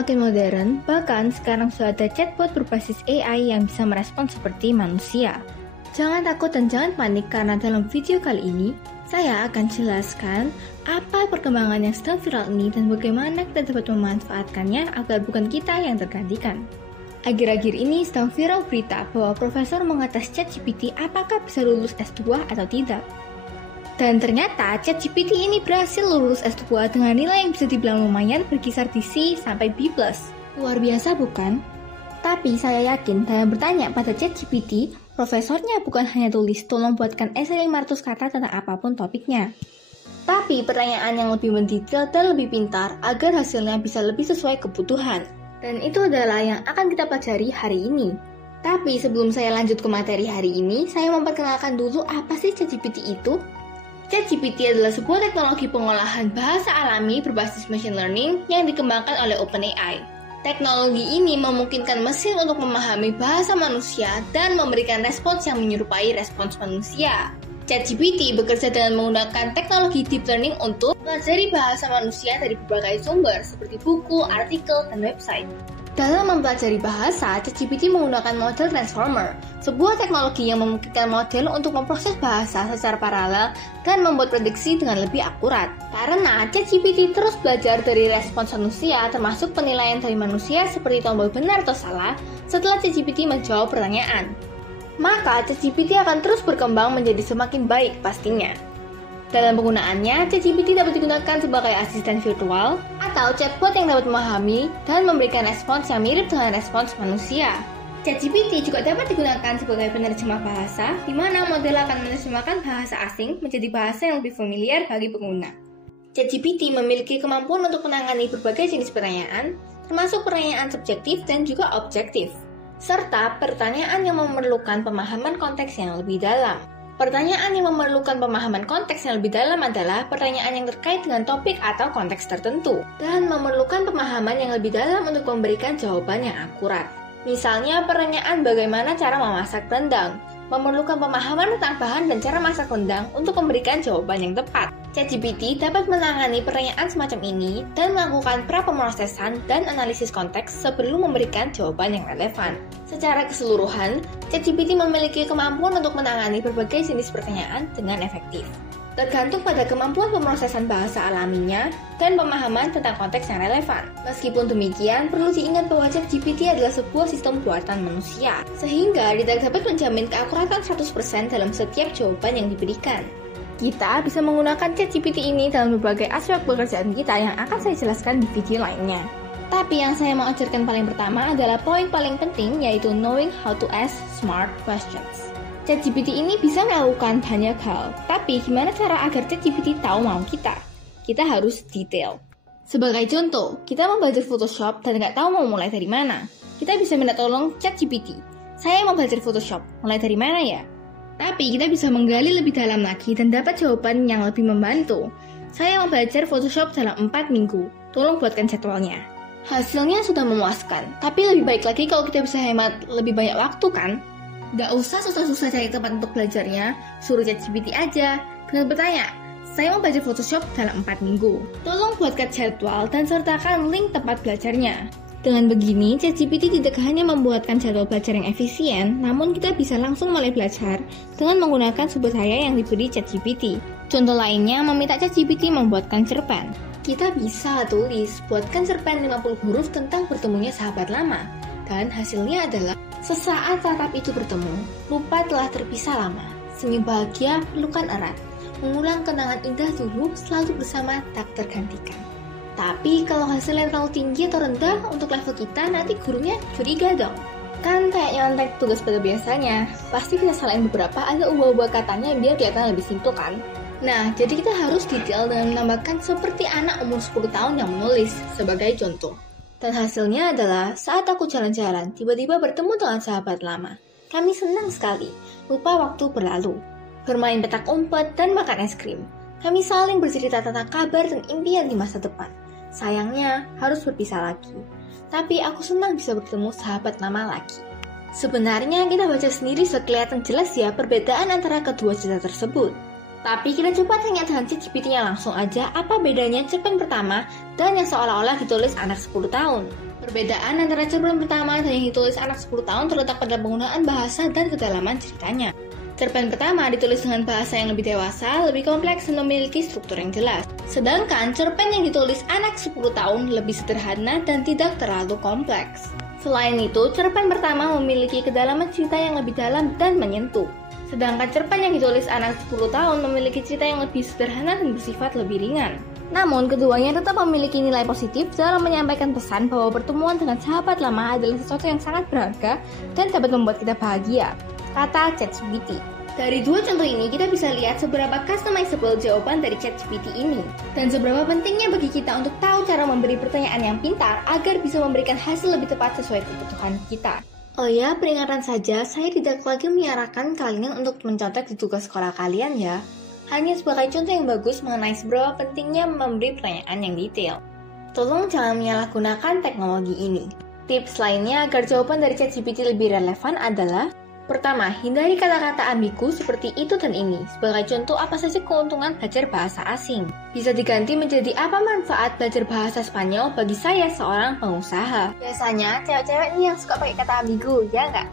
semakin modern, bahkan sekarang sudah ada chatbot berbasis AI yang bisa merespon seperti manusia. Jangan takut dan jangan panik karena dalam video kali ini, saya akan jelaskan apa perkembangan yang sedang viral ini dan bagaimana kita dapat memanfaatkannya agar bukan kita yang tergantikan. Akhir-akhir ini sedang viral berita bahwa profesor mengetes ChatGPT apakah bisa lulus S2 atau tidak. Dan ternyata ChatGPT ini berhasil lulus S2 dengan nilai yang bisa dibilang lumayan berkisar di C sampai B+. Luar biasa bukan? Tapi saya yakin dalam bertanya pada ChatGPT, profesornya bukan hanya tulis tolong buatkan esai 500 kata tentang apapun topiknya. Tapi pertanyaan yang lebih mendetail dan lebih pintar agar hasilnya bisa lebih sesuai kebutuhan. Dan itu adalah yang akan kita pelajari hari ini. Tapi sebelum saya lanjut ke materi hari ini, saya memperkenalkan dulu apa sih ChatGPT itu. ChatGPT adalah sebuah teknologi pengolahan bahasa alami berbasis machine learning yang dikembangkan oleh OpenAI. Teknologi ini memungkinkan mesin untuk memahami bahasa manusia dan memberikan respons yang menyerupai respons manusia. ChatGPT bekerja dengan menggunakan teknologi deep learning untuk mempelajari bahasa manusia dari berbagai sumber seperti buku, artikel, dan website. Dalam mempelajari bahasa, ChatGPT menggunakan model transformer, sebuah teknologi yang memungkinkan model untuk memproses bahasa secara paralel dan membuat prediksi dengan lebih akurat. Karena ChatGPT terus belajar dari respons manusia, termasuk penilaian dari manusia seperti tombol benar atau salah setelah ChatGPT menjawab pertanyaan. Maka ChatGPT akan terus berkembang menjadi semakin baik pastinya. Dalam penggunaannya, ChatGPT dapat digunakan sebagai asisten virtual atau chatbot yang dapat memahami dan memberikan respons yang mirip dengan respons manusia. ChatGPT juga dapat digunakan sebagai penerjemah bahasa, di mana model akan menerjemahkan bahasa asing menjadi bahasa yang lebih familiar bagi pengguna. ChatGPT memiliki kemampuan untuk menangani berbagai jenis pertanyaan, termasuk pertanyaan subjektif dan juga objektif, serta pertanyaan yang memerlukan pemahaman konteks yang lebih dalam. Pertanyaan yang memerlukan pemahaman konteks yang lebih dalam adalah pertanyaan yang terkait dengan topik atau konteks tertentu, dan memerlukan pemahaman yang lebih dalam untuk memberikan jawaban yang akurat. Misalnya, pertanyaan bagaimana cara memasak rendang, memerlukan pemahaman tentang bahan dan cara masak rendang untuk memberikan jawaban yang tepat. ChatGPT dapat menangani pertanyaan semacam ini dan melakukan pra-pemrosesan dan analisis konteks sebelum memberikan jawaban yang relevan. Secara keseluruhan, ChatGPT memiliki kemampuan untuk menangani berbagai jenis pertanyaan dengan efektif. Tergantung pada kemampuan pemrosesan bahasa alaminya dan pemahaman tentang konteks yang relevan. Meskipun demikian, perlu diingat bahwa ChatGPT adalah sebuah sistem buatan manusia, sehingga tidak dapat menjamin keakuratan 100% dalam setiap jawaban yang diberikan. Kita bisa menggunakan ChatGPT ini dalam berbagai aspek pekerjaan kita yang akan saya jelaskan di video lainnya. Tapi yang saya mau ajarkan paling pertama adalah poin paling penting, yaitu knowing how to ask smart questions. ChatGPT ini bisa melakukan banyak hal, tapi gimana cara agar ChatGPT tahu mau kita? Kita harus detail. Sebagai contoh, kita mau belajar Photoshop dan nggak tahu mau mulai dari mana. Kita bisa minta tolong ChatGPT. Saya mau belajar Photoshop, mulai dari mana ya? Tapi kita bisa menggali lebih dalam lagi dan dapat jawaban yang lebih membantu. Saya mau belajar Photoshop dalam 4 minggu. Tolong buatkan jadwalnya. Hasilnya sudah memuaskan, tapi lebih baik lagi kalau kita bisa hemat lebih banyak waktu kan? Gak usah susah-susah cari tempat untuk belajarnya, suruh ChatGPT aja dengan bertanya, saya mau belajar Photoshop dalam 4 minggu. Tolong buatkan jadwal dan sertakan link tempat belajarnya. Dengan begini, ChatGPT tidak hanya membuatkan jadwal belajar yang efisien, namun kita bisa langsung mulai belajar dengan menggunakan sumber daya yang diberi ChatGPT. Contoh lainnya, meminta ChatGPT membuatkan cerpen. Kita bisa tulis, buatkan cerpen 50 huruf tentang bertemunya sahabat lama. Dan hasilnya adalah, sesaat tatap itu bertemu, lupa telah terpisah lama. Senyum bahagia, pelukan erat. Mengulang kenangan indah dulu, selalu bersama tak tergantikan. Tapi kalau hasilnya terlalu tinggi atau rendah untuk level kita, nanti gurunya curiga dong. Kan kayak nyontek tugas pada biasanya, pasti kita salahin beberapa agak ubah-ubah katanya biar kelihatan lebih simpel kan? Nah, jadi kita harus detail dengan menambahkan seperti anak umur 10 tahun yang menulis, sebagai contoh. Dan hasilnya adalah, saat aku jalan-jalan, tiba-tiba bertemu dengan sahabat lama. Kami senang sekali, lupa waktu berlalu. Bermain petak umpet dan makan es krim. Kami saling bercerita tentang kabar dan impian di masa depan. Sayangnya, harus berpisah lagi. Tapi aku senang bisa bertemu sahabat lama lagi. Sebenarnya kita baca sendiri sudah kelihatan jelas ya perbedaan antara kedua cerita tersebut. Tapi kita coba tanya dengan ChatGPT-nya langsung aja apa bedanya cerpen pertama dan yang seolah-olah ditulis anak 10 tahun. Perbedaan antara cerpen pertama dan yang ditulis anak 10 tahun terletak pada penggunaan bahasa dan kedalaman ceritanya. Cerpen pertama ditulis dengan bahasa yang lebih dewasa, lebih kompleks, dan memiliki struktur yang jelas. Sedangkan cerpen yang ditulis anak 10 tahun lebih sederhana dan tidak terlalu kompleks. Selain itu, cerpen pertama memiliki kedalaman cerita yang lebih dalam dan menyentuh. Sedangkan cerpen yang ditulis anak 10 tahun memiliki cerita yang lebih sederhana dan bersifat lebih ringan. Namun, keduanya tetap memiliki nilai positif dalam menyampaikan pesan bahwa pertemuan dengan sahabat lama adalah sesuatu yang sangat berharga dan dapat membuat kita bahagia, kata ChatGPT. Dari dua contoh ini, kita bisa lihat seberapa customizable jawaban dari ChatGPT ini, dan seberapa pentingnya bagi kita untuk tahu cara memberi pertanyaan yang pintar agar bisa memberikan hasil lebih tepat sesuai kebutuhan kita. Oh ya, peringatan saja, saya tidak lagi menyarankan kalian untuk mencontek di tugas sekolah kalian ya. Hanya sebagai contoh yang bagus mengenai seberapa pentingnya memberi pertanyaan yang detail. Tolong jangan menyalahgunakan teknologi ini. Tips lainnya agar jawaban dari ChatGPT lebih relevan adalah: pertama, hindari kata-kata ambigu seperti itu dan ini. Sebagai contoh, apa saja keuntungan belajar bahasa asing? Bisa diganti menjadi apa manfaat belajar bahasa Spanyol bagi saya seorang pengusaha? Biasanya, cewek-cewek nih yang suka pakai kata ambigu, ya nggak?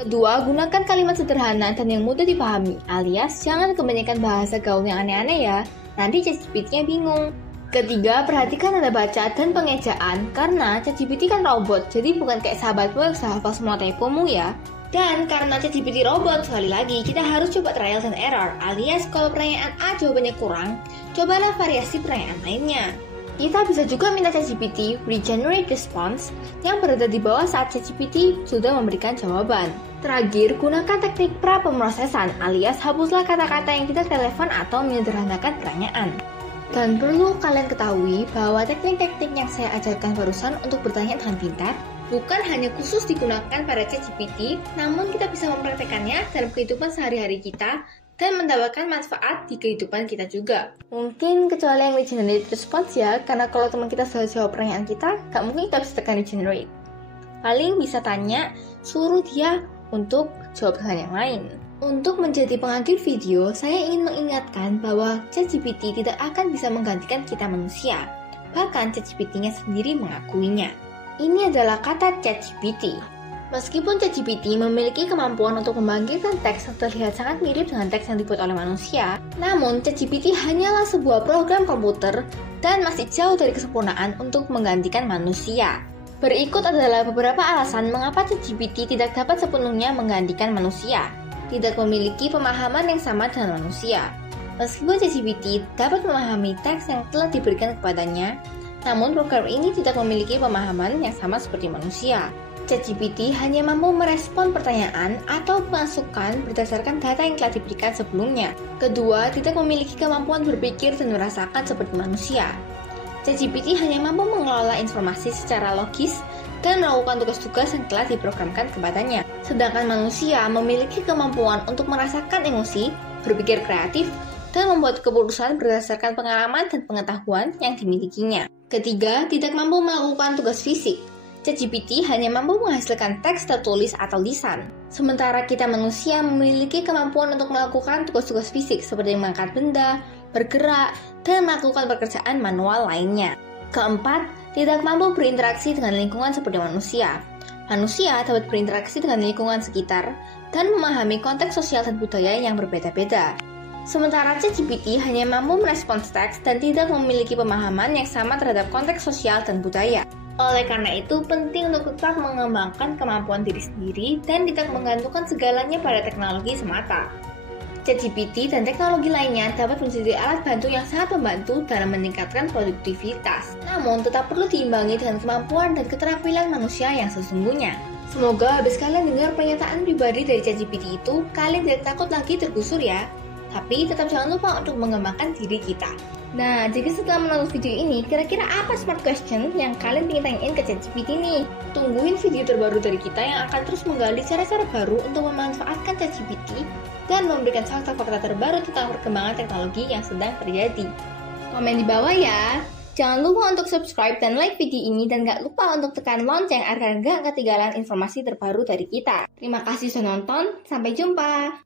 Kedua, gunakan kalimat sederhana dan yang mudah dipahami, alias jangan kebanyakan bahasa gaul yang aneh-aneh ya, nanti ChatGPT-nya bingung. Ketiga, perhatikan nada baca dan pengejaan, karena ChatGPT kan robot, jadi bukan kayak sahabatmu yang bisa hafal semua typomu ya. Dan karena ChatGPT robot, sekali lagi kita harus coba trial and error, alias kalau pertanyaan A jawabannya kurang, cobalah variasi pertanyaan lainnya. Kita bisa juga minta ChatGPT regenerate response yang berada di bawah saat ChatGPT sudah memberikan jawaban. Terakhir, gunakan teknik pra-pemrosesan, alias hapuslah kata-kata yang tidak relevan atau menyederhanakan pertanyaan. Dan perlu kalian ketahui bahwa teknik-teknik yang saya ajarkan barusan untuk bertanya dengan pintar bukan hanya khusus digunakan pada ChatGPT, namun kita bisa mempraktekannya dalam kehidupan sehari-hari kita dan mendapatkan manfaat di kehidupan kita juga. Mungkin kecuali yang regenerate response ya, karena kalau teman kita sudah jawab pertanyaan kita, gak mungkin kita bisa tekan regenerate. Paling bisa tanya, suruh dia untuk jawab hal yang lain. Untuk menjadi penghadir video, saya ingin mengingatkan bahwa ChatGPT tidak akan bisa menggantikan kita manusia. Bahkan ChatGPT-nya sendiri mengakuinya. Ini adalah kata ChatGPT. Meskipun ChatGPT memiliki kemampuan untuk membangkitkan teks yang terlihat sangat mirip dengan teks yang dibuat oleh manusia, namun ChatGPT hanyalah sebuah program komputer dan masih jauh dari kesempurnaan untuk menggantikan manusia. Berikut adalah beberapa alasan mengapa ChatGPT tidak dapat sepenuhnya menggantikan manusia. Tidak memiliki pemahaman yang sama dengan manusia. Meskipun ChatGPT dapat memahami teks yang telah diberikan kepadanya, namun program ini tidak memiliki pemahaman yang sama seperti manusia. ChatGPT hanya mampu merespon pertanyaan atau masukan berdasarkan data yang telah diberikan sebelumnya. Kedua, tidak memiliki kemampuan berpikir dan merasakan seperti manusia. ChatGPT hanya mampu mengelola informasi secara logis dan melakukan tugas-tugas yang telah diprogramkan kepadanya. Sedangkan manusia memiliki kemampuan untuk merasakan emosi, berpikir kreatif, dan membuat keputusan berdasarkan pengalaman dan pengetahuan yang dimilikinya. Ketiga, tidak mampu melakukan tugas fisik. ChatGPT hanya mampu menghasilkan teks tertulis atau lisan. Sementara kita manusia memiliki kemampuan untuk melakukan tugas-tugas fisik seperti mengangkat benda, bergerak, dan melakukan pekerjaan manual lainnya. Keempat, tidak mampu berinteraksi dengan lingkungan seperti manusia. Manusia dapat berinteraksi dengan lingkungan sekitar dan memahami konteks sosial dan budaya yang berbeda-beda. Sementara ChatGPT hanya mampu merespons teks dan tidak memiliki pemahaman yang sama terhadap konteks sosial dan budaya. Oleh karena itu, penting untuk tetap mengembangkan kemampuan diri sendiri dan tidak menggantungkan segalanya pada teknologi semata. ChatGPT dan teknologi lainnya dapat menjadi alat bantu yang sangat membantu dalam meningkatkan produktivitas. Namun, tetap perlu diimbangi dengan kemampuan dan keterampilan manusia yang sesungguhnya. Semoga habis kalian dengar pernyataan pribadi dari ChatGPT itu, kalian tidak takut lagi tergusur ya. Tapi tetap jangan lupa untuk mengembangkan diri kita. Nah, jadi setelah menonton video ini, kira-kira apa smart question yang kalian ingin tanyain ke ChatGPT nih? Tungguin video terbaru dari kita yang akan terus menggali cara-cara baru untuk memanfaatkan ChatGPT dan memberikan fakta-fakta terbaru tentang perkembangan teknologi yang sedang terjadi. Komen di bawah ya! Jangan lupa untuk subscribe dan like video ini dan gak lupa untuk tekan lonceng agar gak ketinggalan informasi terbaru dari kita. Terima kasih sudah nonton, sampai jumpa!